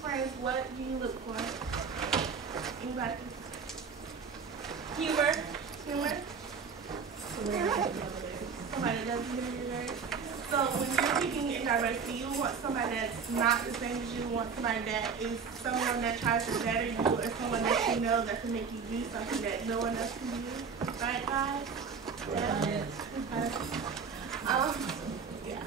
friends, what do you look for? Anybody? Humor. Humor? Somebody that doesn't hear you right. So when you're picking in diversity, you want somebody that's not the same as you, want somebody that is someone that tries to better you, or someone that you know that can make you do something that no one else can do. Right, guys? Yeah. Okay. Yeah.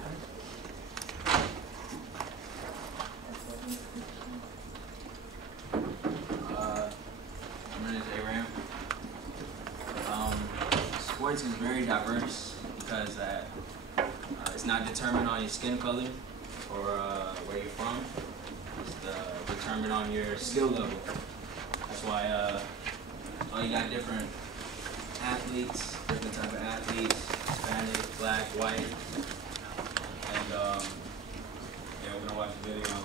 My name is Aram. Sports is very diverse because it's not determined on your skin color or where you're from. It's determined on your skill level. That's why you got different athletes, different type of athletes, Hispanic, black, white, and yeah, we're gonna watch the video.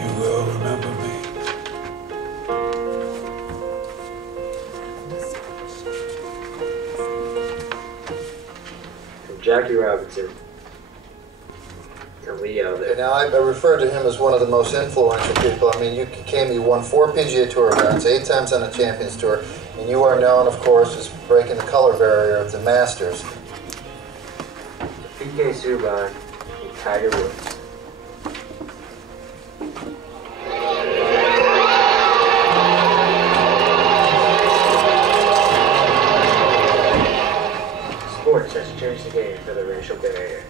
You will remember me. Jackie Robinson. And Lee Elder. Now, I refer to him as one of the most influential people. I mean, you won 4 PGA Tour events, 8 times on the Champions Tour, and you are known, of course, as breaking the color barrier of the Masters. PK Subban and Tiger Woods. Sports has changed the game for the racial barrier.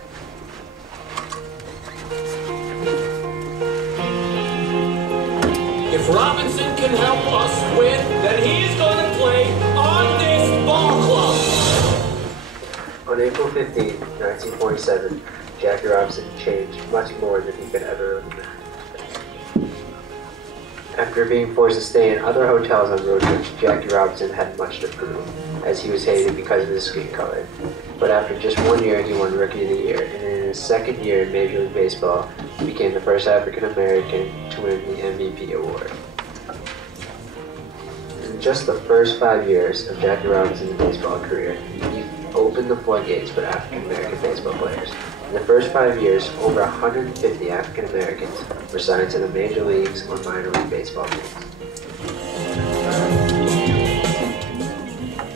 If Robinson can help us win, then he's going to play on this ball club. On April 15, 1947, Jackie Robinson changed much more than he could ever imagine. After being forced to stay in other hotels on road trips, Jackie Robinson had much to prove, as he was hated because of his skin color. But after just 1 year, he won Rookie of the Year, and in his second year in Major League Baseball, he became the first African American to win the MVP award. In just the first 5 years of Jackie Robinson's baseball career, he opened the floodgates for African American baseball players. In the first 5 years, over 150 African Americans were signed to the major leagues or minor league baseball teams.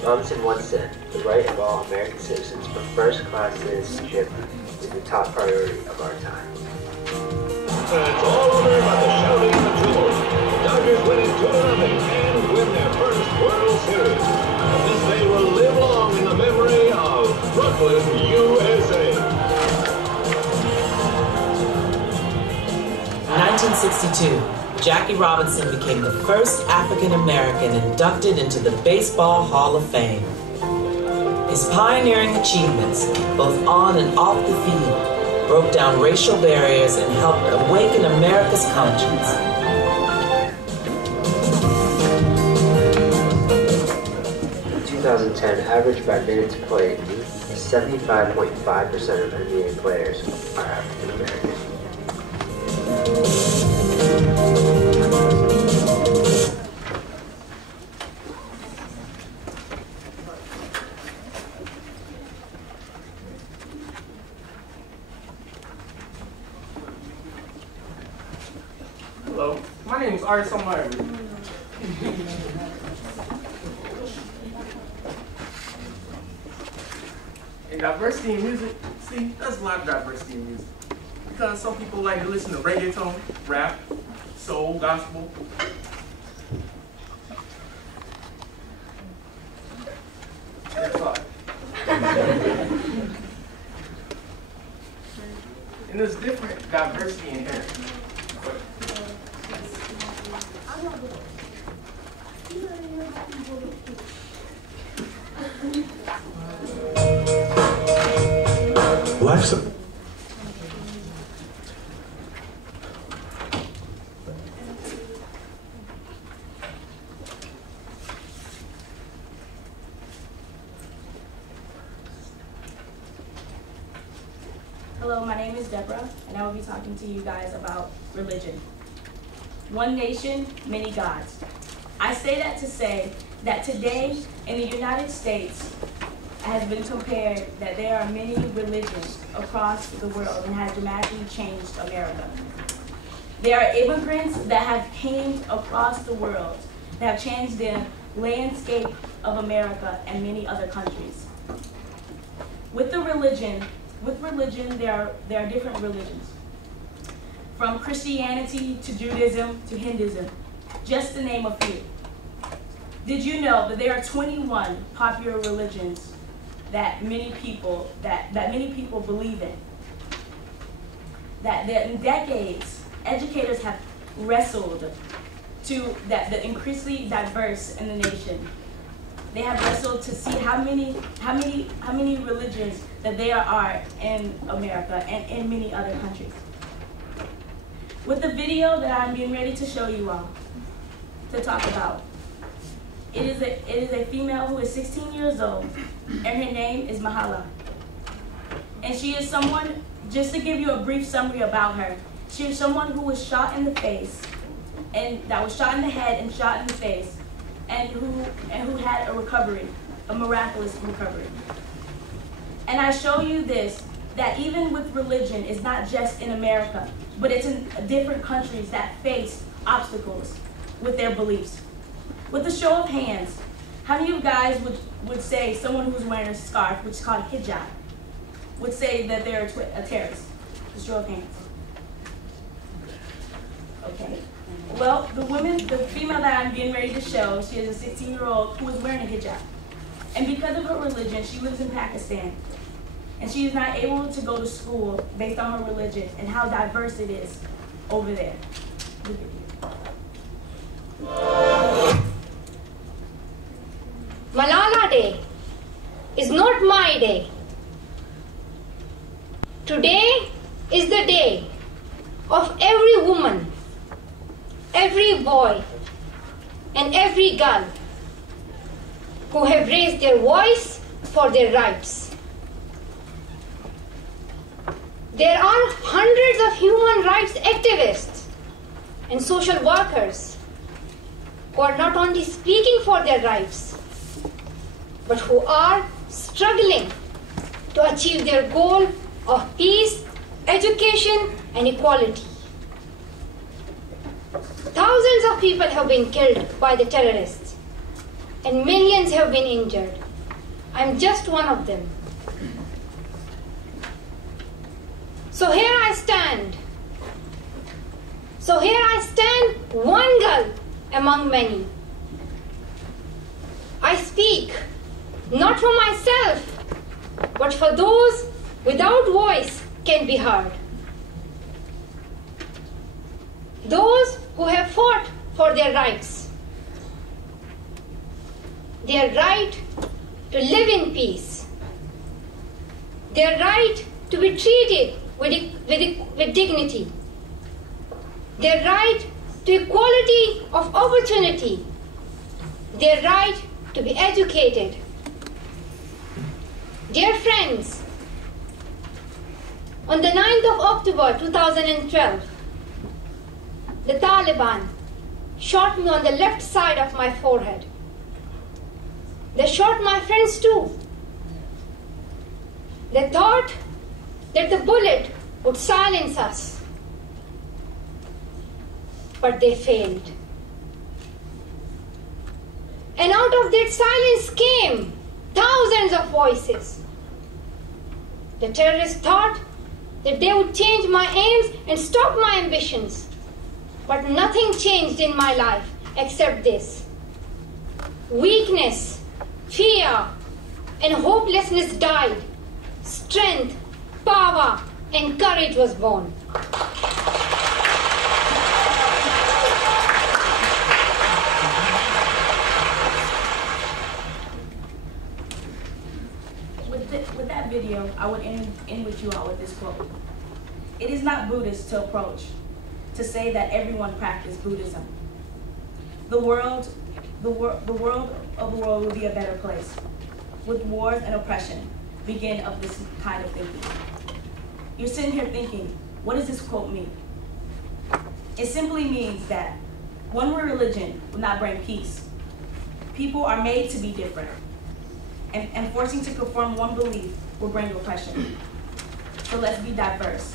Robinson once said, "The right of all American citizens for first-class citizenship is the top priority of our time." It's all over by the shouting of the Jewels. Dodgers winning 2-0 and win their first World Series. This day will live long in the memory of Brooklyn, USA. 1962, Jackie Robinson became the first African American inducted into the Baseball Hall of Fame. His pioneering achievements, both on and off the field, broke down racial barriers and helped awaken America's conscience. In 2010, average by minutes played, 75.5% of NBA players are African American. Hello, my name is Arson Myrie. And diversity in music, see, there's a lot of diversity in music. Because some people like to listen to reggaeton, rap, soul, gospel. That's all. And there's different diversity in here. Life's Hello, my name is Deborah, and I will be talking to you guys about religion. One nation, many gods. I say that to say that today in the United States, has been compared that there are many religions across the world and has dramatically changed America. There are immigrants that have came across the world that have changed the landscape of America and many other countries. With religion, there are different religions. From Christianity to Judaism to Hinduism, just to name a few. Did you know that there are 21 popular religions that many people believe in? That in decades, educators have wrestled to the increasingly diverse in the nation. They have wrestled to see how many religions that there are in America and in many other countries. With the video that I'm getting ready to show you all to talk about, it is a female who is 16 years old, and her name is Mahala. And she is someone, just to give you a brief summary about her, she is someone who was shot in the face, and that was shot in the head and shot in the face, and who had a recovery, a miraculous recovery. And I show you this, that even with religion, it's not just in America, but it's in different countries that face obstacles with their beliefs. With a show of hands, how many of you guys would say someone who's wearing a scarf, which is called hijab, would say that they're a terrorist? A show of hands. Okay. Well, the female that I'm getting ready to show, she is a 16-year-old who is wearing a hijab. And because of her religion, she lives in Pakistan. And she is not able to go to school based on her religion and how diverse it is over there. Malala Day is not my day. Today is the day of every woman, every boy, and every girl who have raised their voice for their rights. There are hundreds of human rights activists and social workers who are not only speaking for their rights, but who are struggling to achieve their goal of peace, education, and equality. Thousands of people have been killed by the terrorists, and millions have been injured. I'm just one of them. So here I stand. One girl among many. I speak not for myself, but for those without voice can be heard. Those who have fought for their rights. Their right to live in peace. Their right to be treated with dignity. Their right to equality of opportunity. Their right to be educated. Dear friends, on the 9th of October 2012, the Taliban shot me on the left side of my forehead. They shot my friends too. They thought that the bullet would silence us, but they failed. And out of that silence came thousands of voices. The terrorists thought that they would change my aims and stop my ambitions. But nothing changed in my life except this. Weakness, fear, and hopelessness died. Strength, power, and courage was born. With that video, I would end with you all with this quote. It is not Buddhist to approach to say that everyone practices Buddhism. The world of the world will be a better place. With wars and oppression begin of this kind of thinking. You're sitting here thinking, what does this quote mean? It simply means that one religion will not bring peace. People are made to be different. and forcing to conform one belief will bring oppression. So let's be diverse.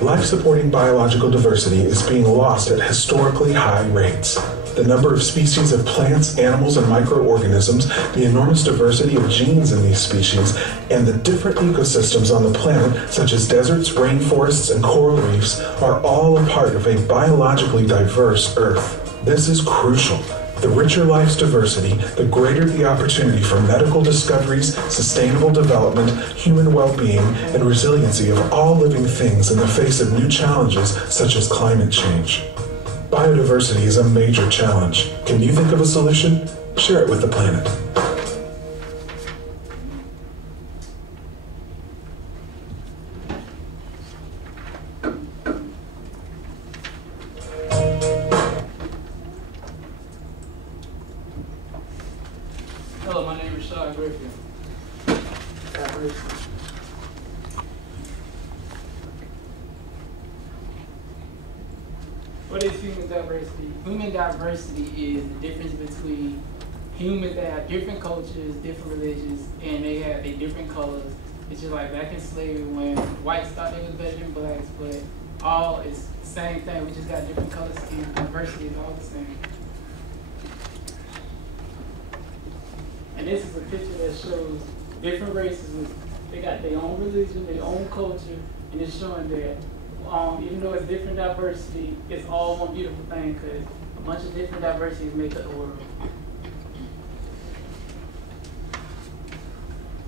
Life-supporting biological diversity is being lost at historically high rates. The number of species of plants, animals, and microorganisms, the enormous diversity of genes in these species, and the different ecosystems on the planet, such as deserts, rainforests, and coral reefs, are all a part of a biologically diverse Earth. This is crucial. The richer life's diversity, the greater the opportunity for medical discoveries, sustainable development, human well-being, and resiliency of all living things in the face of new challenges such as climate change. Biodiversity is a major challenge. Can you think of a solution? Share it with the planet. Hello, my name is Rashad Griffin. What is human diversity? Human diversity is the difference between humans that have different cultures, different religions, and they have their different colors. It's just like back in slavery when whites thought they was better than blacks, but all is the same thing. We just got different color schemes. Diversity is all the same. And this is a picture that shows different races. They got their own religion, their own culture, and it's showing that even though it's different diversity, it's all one beautiful thing because a bunch of different diversities make up the world.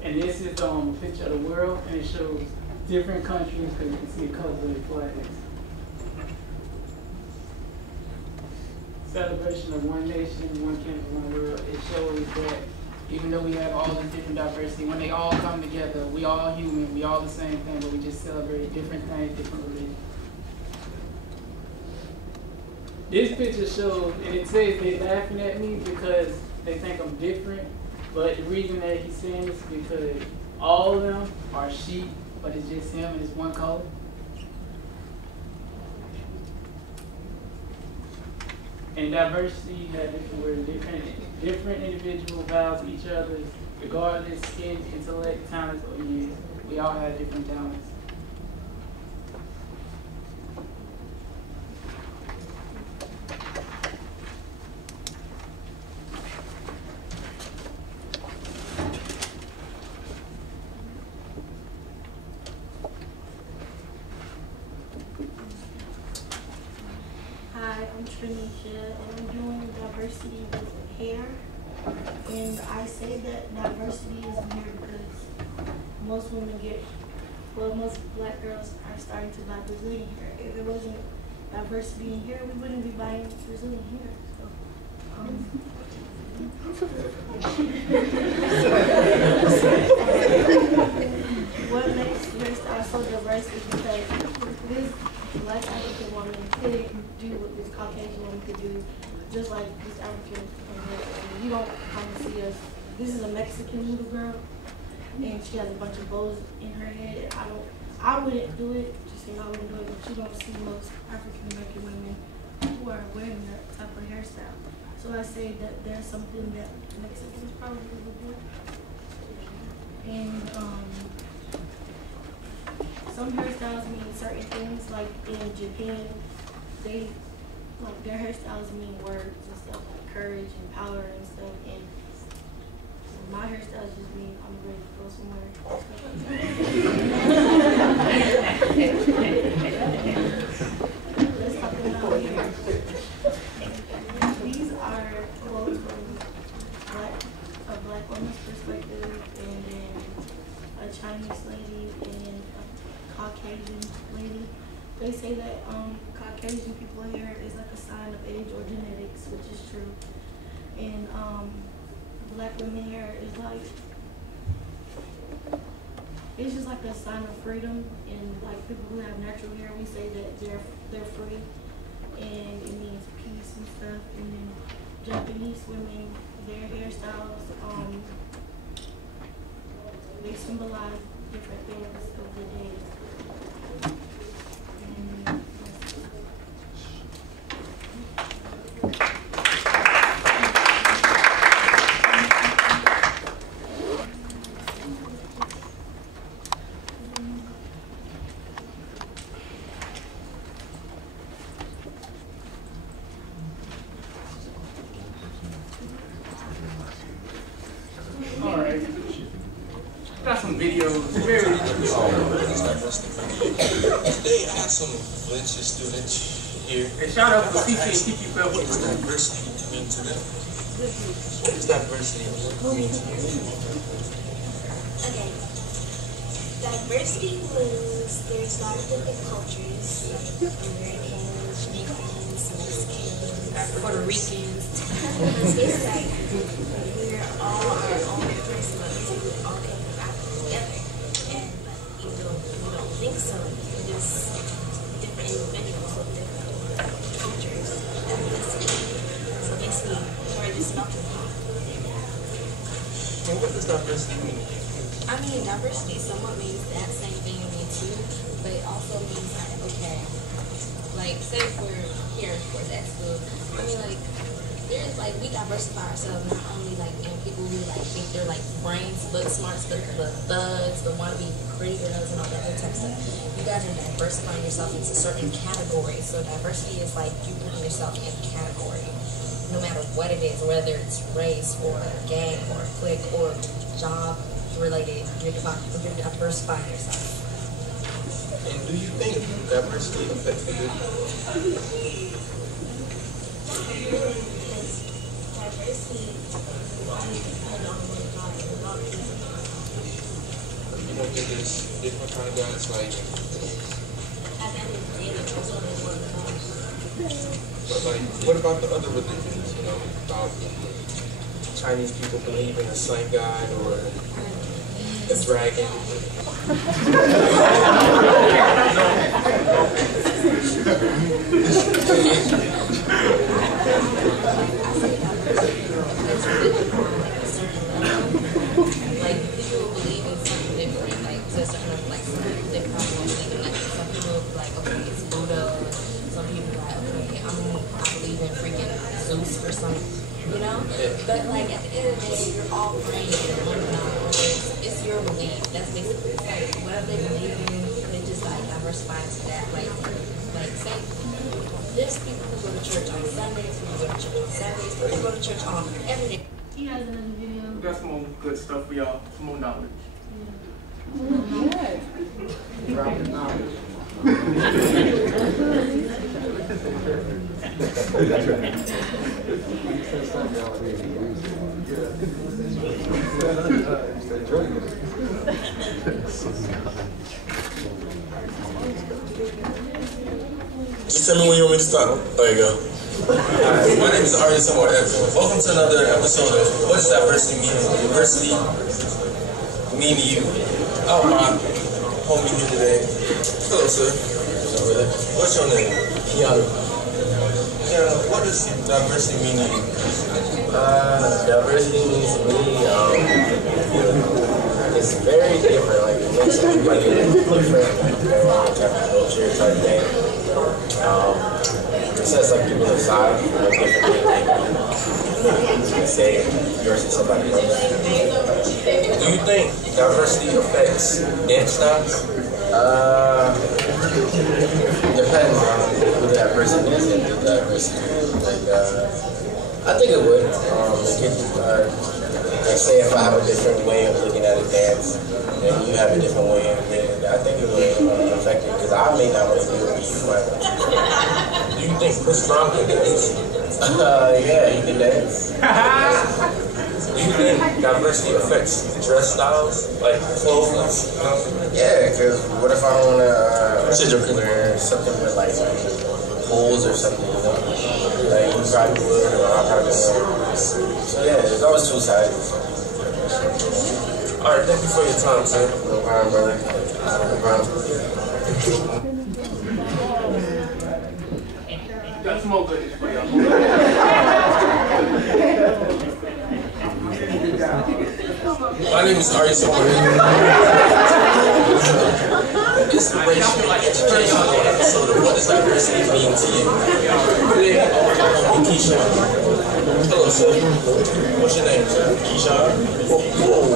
And this is a picture of the world, and it shows different countries because you can see the colors of their flags. Celebration of one nation, one country, one world. It shows that even though we have all this different diversity, when they all come together, we all human, we all the same thing, but we just celebrate different things, different religions. This picture shows, and it says they're laughing at me because they think I'm different, but the reason that he's saying this is because all of them are sheep, but it's just him and it's one color. And diversity has different words, different individuals value each other, regardless skin, intellect, talents, or years. We all have different talents. Hi, I'm Trinisha, and I'm doing diversity with hair. And I say that diversity is in here because most women most black girls are starting to buy Brazilian hair. If there wasn't diversity in here, we wouldn't be buying Brazilian hair. What makes hairstyle so diverse is because this Black African woman couldn't do what this Caucasian woman could do, just like this African woman. You don't kind of see us. This is a Mexican little girl, and she has a bunch of bows in her head. I wouldn't do it, just saying I wouldn't do it, but you don't see most African American women who are wearing that type of hairstyle. So I say that there's something that Mexicans probably would do. And some hairstyles mean certain things, like in Japan, their hairstyles mean words and stuff, like courage and power and stuff. And my hairstyles just mean I'm ready to go somewhere. Let's talk about hair. These are quotes from a black woman's perspective, and then a Chinese lady and a Caucasian lady. They say that Caucasian people hair is like a sign of age or genetic. which is true. And black women hair is like, it's just like a sign of freedom. And like people who have natural hair, we say that they're free, and it means peace and stuff. And then Japanese women, their hairstyles, they symbolize different things of the day. Alright. Got some videos. Very Today I have some Valencia students here. And shout out to CC and Kiki Bell. What does diversity mean to them? What does diversity mean to you? Okay. Diversity means there's a lot of different cultures, like Americans, Jamaicans, Mexicans, Puerto Ricans. It's like we're all our own person, but we all come from Africa together. And even though we don't think so, we're just different individuals with different cultures, ethnicity. So basically, we're just melting pot. And what does diversity mean to you? I mean, diversity somewhat means that same thing to me too, but it also means like, okay, like say if we're here for that school, I mean like, there's like, we diversify ourselves not only like in people who like think they're like brains, look smart, but the thugs, the wannabe pretty girls and all that other type of stuff. You guys are diversifying yourself into certain categories, so diversity is like you putting yourself in a category, no matter what it is, whether it's race or gang or clique or job related, you're diversifying yourself. And do you think diversity affects the business? Diversity, You don't think there's different kind of guys like, at the end of the day, there's also one God. but like, what about the other religions? You know, about Chinese people believe in a sun god or a dragon. Like people believe in something different, like there's certain like some different people believe in like some people like okay it's Buddha, some people like okay I believe in freaking Zeus or something, you know? But like at the end of the day you're all praying to one another, it's your belief. That's basically it's like whatever they believe in, they just like diversify into that. Like say there's people who go to church on Sundays, people go to church on Saturdays, people go to church on every day. He has another video. We got some more good stuff for y'all, some more knowledge. Yeah. Drop the knowledge. Just tell me when you want me to stop. There you go. Hi, my name is Arya Samar Evans. Welcome to another episode of What Does Diversity Mean? Diversity mean to you? Oh, my homie here today. Hello, sir. What's your name? Keanu. Keanu, what does diversity mean to you? Diversity means to me, it's very different. Like it makes everybody different, type of culture type thing. It sets like people aside from a different thing they say versus somebody else. Do you think diversity affects dance styles? Depends on who that person is and the diversity. Like, I think it would. Like say if I have a different way of looking at a dance, and you have a different way of it, I think it would affect it because I may not want to do it, but you might want to. Do you think Chris Brown can dance? Yeah, he can dance. Do you think diversity affects dress styles, like clothes? Yeah, because what if I want to wear something with like holes or something, you know? Like probably would, or I probably wouldn't. So yeah, it's always two sides. Alright, thank you for your time, sir. No problem, brother. No problem. Got some more goodies for y'all. My name is Ari Somewhere. Inspirational educational episode of What Does Diversity Mean to You? Today, we're going to be Keyshawn. Hello, sir. What's your name, sir? Keyshawn? Whoa.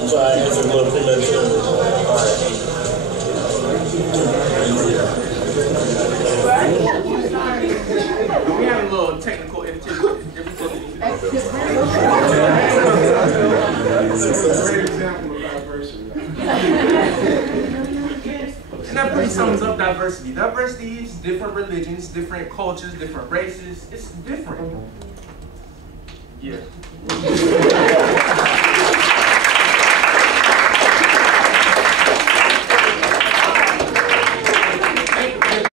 I'm sorry, I answered a little premature. Alright. We had a little technical difficulty. That's a great example of diversity. And that pretty sums up diversity. Diversity is different religions, different cultures, different races. It's different. Yeah.